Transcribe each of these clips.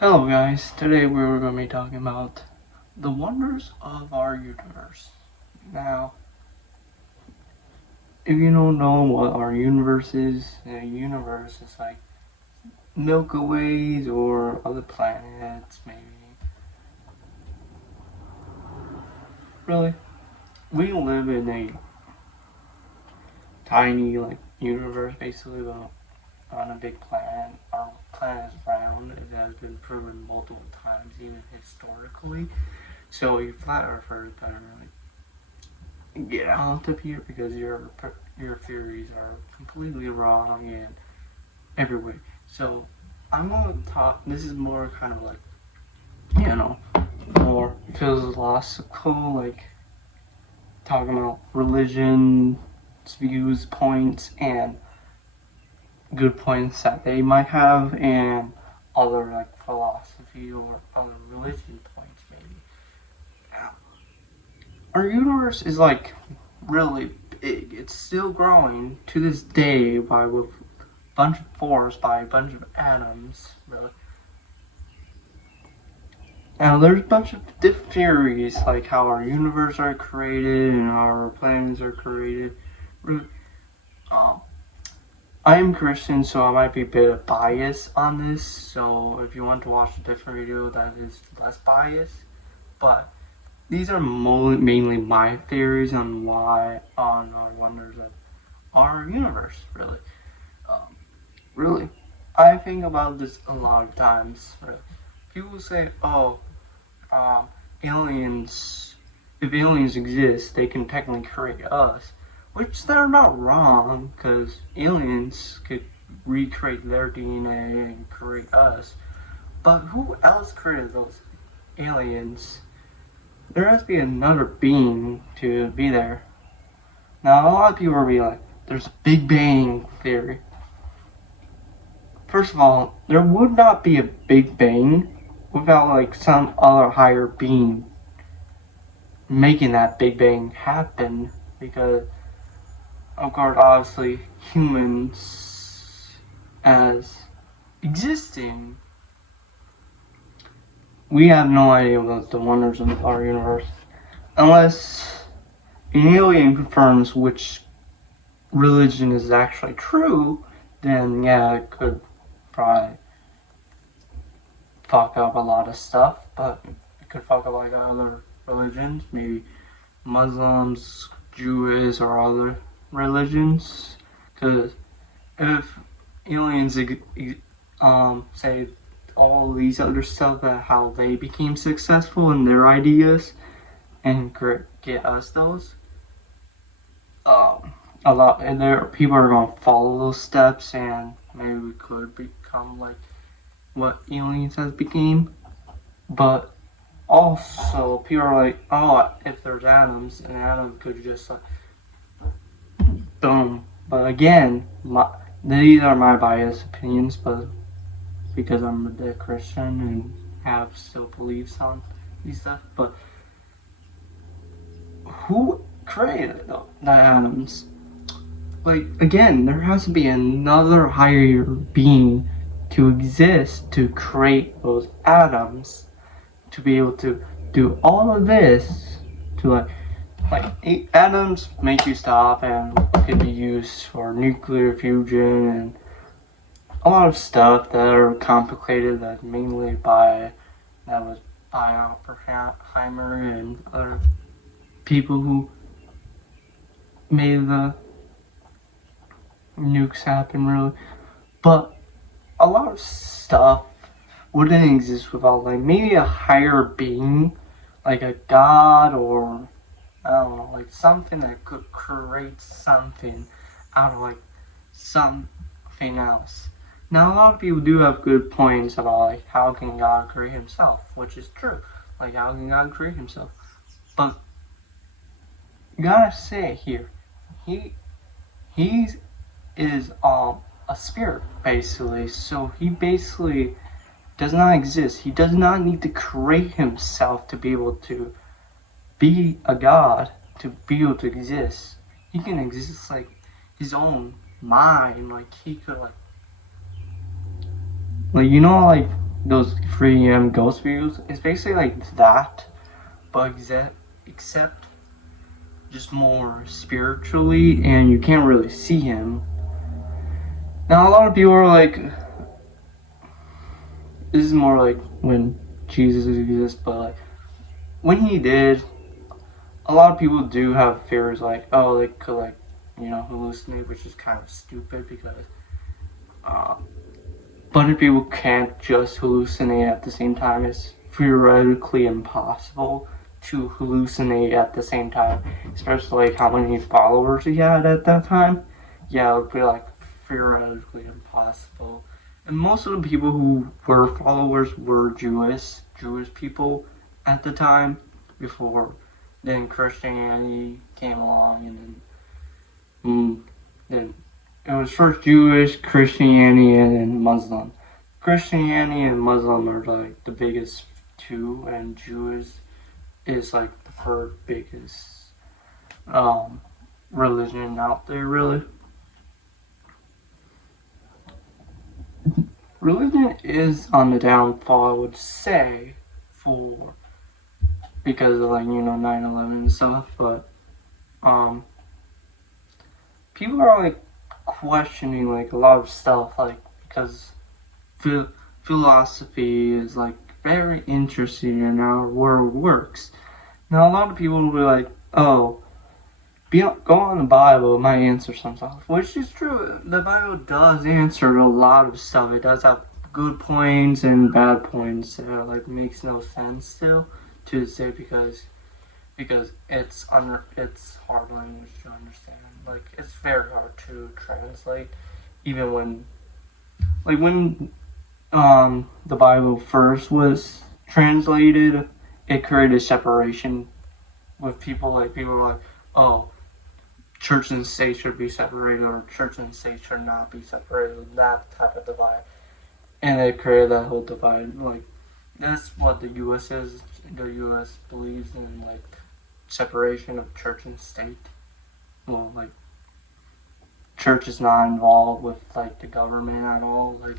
Hello guys, today we're going to be talking about the wonders of our universe. Now, if you don't know what our universe is, the universe is like Milky Ways or other planets, maybe. Really, we live in a tiny universe basically, but on a big planet. Our planet is round. It has been proven multiple times, even historically. So you flat earthers better get out of here because your theories are completely wrong in every way. So I'm going to talk. This is more kind of more philosophical, like talking about religion, views, points, and good points that they might have, and other philosophy or other religion points maybe. Now, our universe is really big. It's still growing to this day by with a bunch of force, by a bunch of atoms. Really. Now there's a bunch of different theories like how our universe are created and how our planets are created. Really, um, I'm Christian, so I might be a bit biased on this. So if you want to watch a different video that is less biased, but these are mainly my theories on our wonders of our universe. Um, really, I think about this a lot of times. Really. People say, "Oh, um, aliens. If aliens exist, they can technically create us," which they're not wrong, because aliens could recreate their DNA and create us. But who else created those aliens? There has to be another being to be there. Now, a lot of people will be like, there's a Big Bang Theory. First of all, there would not be a Big Bang without some other higher being making that Big Bang happen, because of course obviously humans as existing, we have no idea about the wonders of our universe unless an alien confirms which religion is actually true. Then yeah, it could probably fuck up a lot of stuff, but it could fuck up other religions, maybe Muslims, Jewish, or other religions. Because if aliens, say all these other stuff about how they became successful in their ideas and get us those, a lot, and there people are going to follow those steps, and maybe we could become like what aliens has became. But also, people are like, oh, if there's atoms, an atom could just boom. But again, these are my biased opinions, but because I'm a Christian and have still beliefs on these stuff. But who created the atoms? Again, there has to be another higher being to exist to create those atoms, to be able to do all of this, to atoms make you stop and can be used for nuclear fusion and a lot of stuff that are complicated, that mainly that was by Oppenheimer and other people who made the nukes happen, really. But a lot of stuff wouldn't exist without maybe a higher being, like a god, or I don't know, something that could create something out of something else. Now, a lot of people do have good points about how can God create himself, which is true. How can God create himself? But you gotta say it here, he is a spirit basically. So he basically does not exist. He does not need to create himself to be able to be a god, to be able to exist. He can exist his own mind. He could those 3 a.m. ghost views. It's basically like that, but except just more spiritually, and you can't really see him. Now, a lot of people are like, this is more like when Jesus exists, but like when he did, a lot of people do have fears like, oh, they could like, hallucinate, which is kind of stupid because a bunch of people can't just hallucinate at the same time. It's theoretically impossible to hallucinate at the same time, especially like how many followers he had at that time. Yeah, it would be like theoretically impossible. And most of the people who were followers were Jewish people at the time, before then Christianity came along, and then it was first Jewish, Christianity, and then Muslim. Christianity and Muslim are like the biggest two, and Jewish is like the third biggest religion out there, really. Religion is on the downfall, I would say, because of like 9/11 and stuff, but people are like questioning like a lot of stuff, like because philosophy is like very interesting in how our world works. Now a lot of people will be like, oh, go on the Bible, it might answer some stuff, which is true. The Bible does answer a lot of stuff. It does have good points and bad points that like makes no sense still to say, because it's hard language to understand. Like it's very hard to translate, even when the Bible first was translated, it created separation with people. Like people were like, oh, church and state should be separated, or church and state should not be separated, that type of divide. And they created that whole divide. Like, that's what the U.S. is. The U.S. believes in, like, separation of church and state. Well, like, church is not involved with, like, the government at all, like,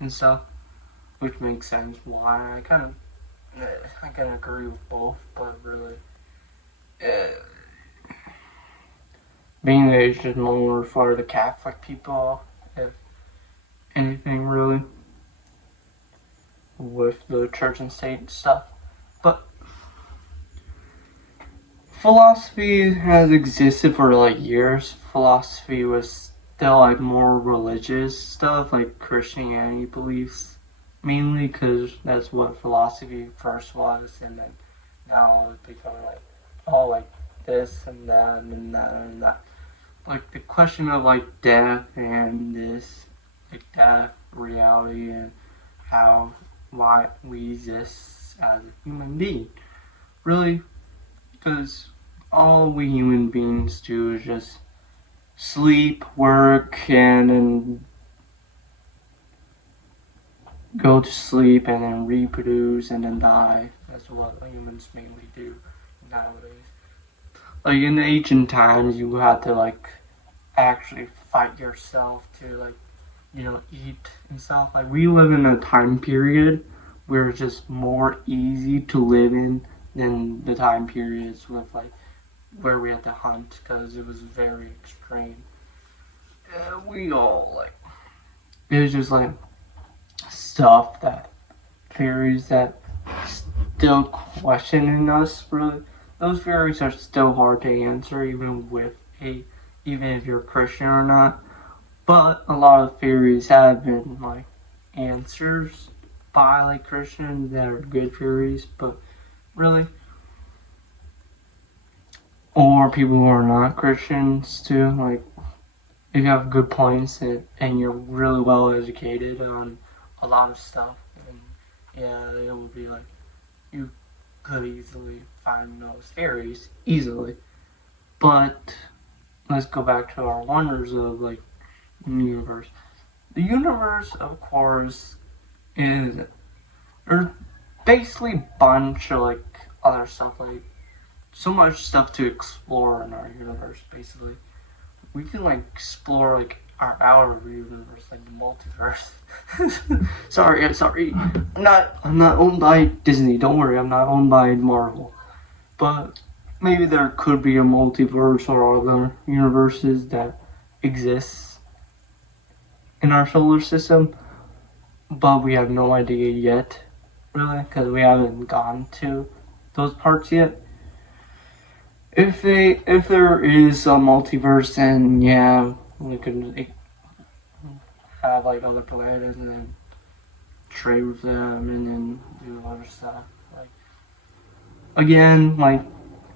and stuff. Which makes sense why. I can agree with both, but really, being that it's just more for the Catholic people, if anything, really, with the church and state stuff. But philosophy has existed for like years. Philosophy was still like more religious stuff, like Christianity beliefs, mainly because that's what philosophy first was, and then now it's becoming like, oh, like this and that and that and that. Like the question of like death and this, like death, reality, and why we exist as a human being. Really, because all we human beings do is just sleep, work, and then go to sleep, and then reproduce, and then die. That's what humans mainly do nowadays. Like in the ancient times, you had to like actually fight yourself to like, eat and stuff. Like we live in a time period where it's just more easy to live in than the time periods with like where we had to hunt, because it was very extreme. We all like, it was just like stuff, that theories that still questioning us, really. Those theories are still hard to answer, even if you're Christian or not. But a lot of theories have been like answers by like Christians that are good theories, but really, or people who are not Christians too. Like if you have good points and you're really well educated on a lot of stuff, and yeah, it would be like you could easily find those theories easily. But let's go back to our wonders of like the universe. The universe, of course, is there's basically a bunch of like other stuff, like so much stuff to explore in our universe. Basically, we can like explore like our universe, like the multiverse. sorry. I'm not owned by Disney. Don't worry, I'm not owned by Marvel. But maybe there could be a multiverse or other universes that exist in our solar system, but we have no idea yet, really, because we haven't gone to those parts yet. If there is a multiverse, then yeah, we could have like other planets and then trade with them and then do other stuff. Like again, like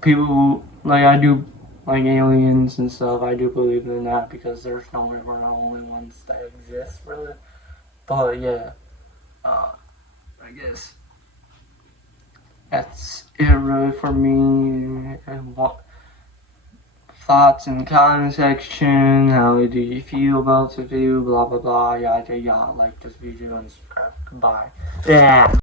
people like I do like aliens and stuff. I do believe in that because there's no way we're the only ones that exist, really. But yeah, I guess that's it really for me. And what thoughts in the comment section? How do you feel about the video? Blah blah blah. Yada yada. Like this video and subscribe. Goodbye. Yeah.